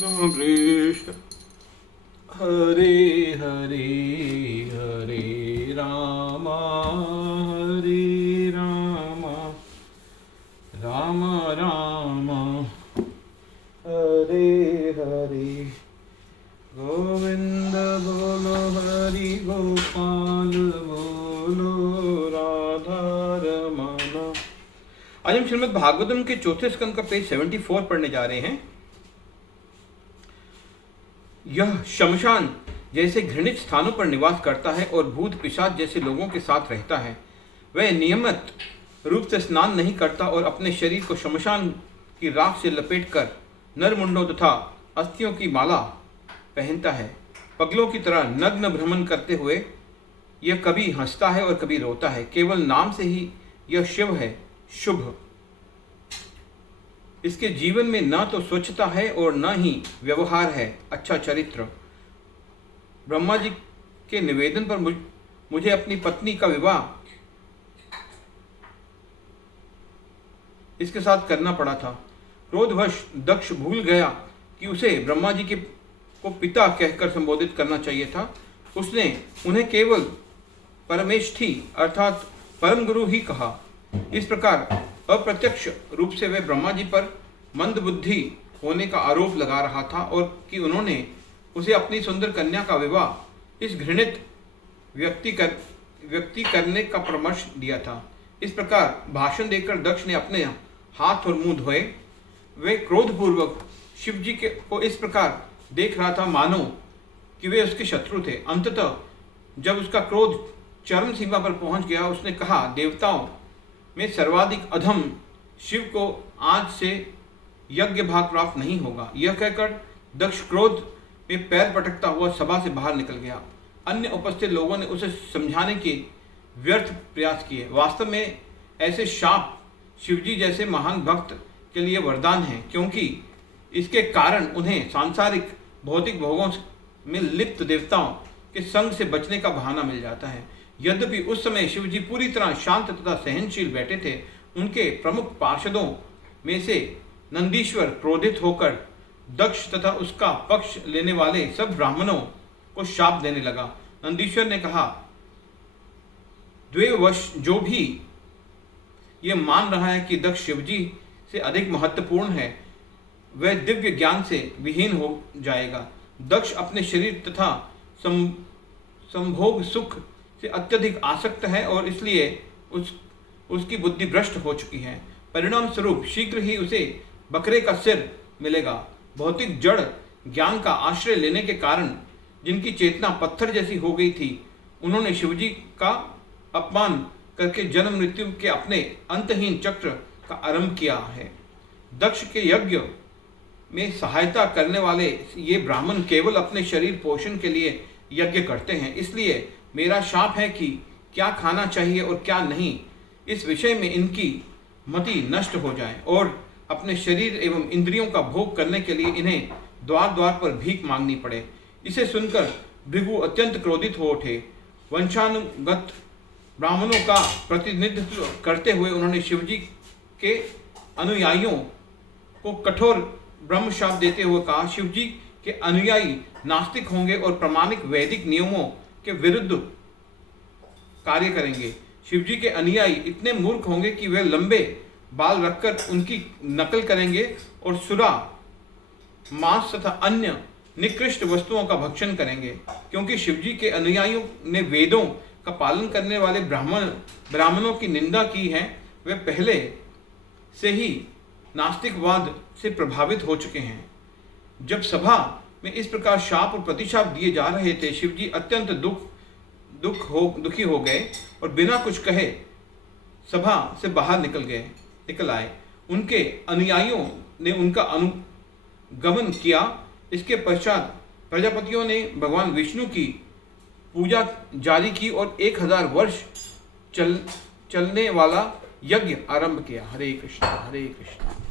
कृष्ण हरे हरे हरे राम राम राम हरे हरे। गोविंद बोलो हरि गोपाल बोलो राधा रमण। आज हम श्रीमद् भागवतम के चौथे स्कंद का पेज 74 पढ़ने जा रहे हैं। यह शमशान जैसे घृणित स्थानों पर निवास करता है और भूत पिशाच जैसे लोगों के साथ रहता है। वह नियमित रूप से स्नान नहीं करता और अपने शरीर को शमशान की राख से लपेटकर नरमुंडों तथा अस्थियों की माला पहनता है। पगलों की तरह नग्न भ्रमण करते हुए यह कभी हंसता है और कभी रोता है। केवल नाम से ही यह शिव है, शुभ। इसके जीवन में न तो स्वच्छता है और न ही व्यवहार है, अच्छा चरित्र। ब्रह्मा जी के निवेदन पर मुझे अपनी पत्नी का विवाह इसके साथ करना पड़ा था। क्रोधवश दक्ष भूल गया कि उसे ब्रह्मा जी को पिता कहकर संबोधित करना चाहिए था। उसने उन्हें केवल परमेष्ठी अर्थात परम गुरु ही कहा। इस प्रकार अप्रत्यक्ष रूप से वह ब्रह्मा जी पर मंद बुद्धि होने का आरोप लगा रहा था और कि उन्होंने उसे अपनी सुंदर कन्या का विवाह इस घृणित व्यक्ति करने का परामर्श दिया था। इस प्रकार भाषण देकर दक्ष ने अपने हाथ और मुंह धोए। वे क्रोधपूर्वक शिव जी को इस प्रकार देख रहा था मानो कि वे उसके शत्रु थे। अंततः जब उसका क्रोध चरम सीमा पर पहुंच गया, उसने कहा, देवताओं में सर्वाधिक अधम शिव को आज से यज्ञ भाग प्राप्त नहीं होगा। यह कहकर दक्ष क्रोध में पैर पटकता हुआ सभा से बाहर निकल गया। अन्य उपस्थित लोगों ने उसे समझाने के व्यर्थ प्रयास किए। वास्तव में ऐसे शाप शिवजी जैसे महान भक्त के लिए वरदान है, क्योंकि इसके कारण उन्हें सांसारिक भौतिक भोगों में लिप्त देवताओं के संग से बचने का बहाना मिल जाता है। यद्यपि उस समय शिवजी पूरी तरह शांत तथा सहनशील बैठे थे, उनके प्रमुख पार्षदों में से नंदीश्वर क्रोधित होकर दक्ष तथा उसका पक्ष लेने वाले सब ब्राह्मणों को शाप देने लगा। नंदीश्वर ने कहा, द्वेवश जो भी ये मान रहा है कि दक्ष शिवजी से अधिक महत्वपूर्ण है, वह दिव्य ज्ञान से विहीन हो जाएगा। दक्ष अपने शरीर तथा संभोग सुख से अत्यधिक आसक्त है और इसलिए उसकी बुद्धि भ्रष्ट हो चुकी है। परिणाम स्वरूप शीघ्र ही उसे बकरे का सिर मिलेगा। भौतिक जड़ ज्ञान का आश्रय लेने के कारण जिनकी चेतना पत्थर जैसी हो गई थी, उन्होंने शिवजी का अपमान करके जन्म मृत्यु के अपने अंतहीन चक्र का आरंभ किया है। दक्ष के यज्ञ में सहायता करने वाले ये ब्राह्मण केवल अपने शरीर पोषण के लिए यज्ञ करते हैं। इसलिए मेरा शाप है कि क्या खाना चाहिए और क्या नहीं, इस विषय में इनकी मति नष्ट हो जाए और अपने शरीर एवं इंद्रियों का भोग करने के लिए इन्हें द्वार द्वार पर भीख मांगनी पड़े। इसे सुनकर भृगु अत्यंत क्रोधित हो उठे। वंशानुगत ब्राह्मणों का प्रतिनिधित्व करते हुए उन्होंने शिवजी के अनुयायियों को कठोर ब्रह्म शाप देते हुए कहा, शिवजी के अनुयायी नास्तिक होंगे और प्रामाणिक वैदिक नियमों के विरुद्ध कार्य करेंगे। शिवजी के अनुयायी इतने मूर्ख होंगे कि वे लंबे बाल रखकर उनकी नकल करेंगे और सुरा, मांस तथा अन्य निकृष्ट वस्तुओं का भक्षण करेंगे। क्योंकि शिवजी के अनुयायियों ने वेदों का पालन करने वाले ब्राह्मणों की निंदा की है, वे पहले से ही नास्तिकवाद से प्रभावित हो चुके हैं। जब सभा में इस प्रकार शाप और प्रतिशाप दिए जा रहे थे, शिवजी अत्यंत दुखी हो गए और बिना कुछ कहे सभा से बाहर निकल आए। उनके अनुयायियों ने उनका अनुगमन किया। इसके पश्चात प्रजापतियों ने भगवान विष्णु की पूजा जारी की और 1000 वर्ष चलने वाला यज्ञ आरंभ किया। हरे कृष्ण हरे कृष्ण।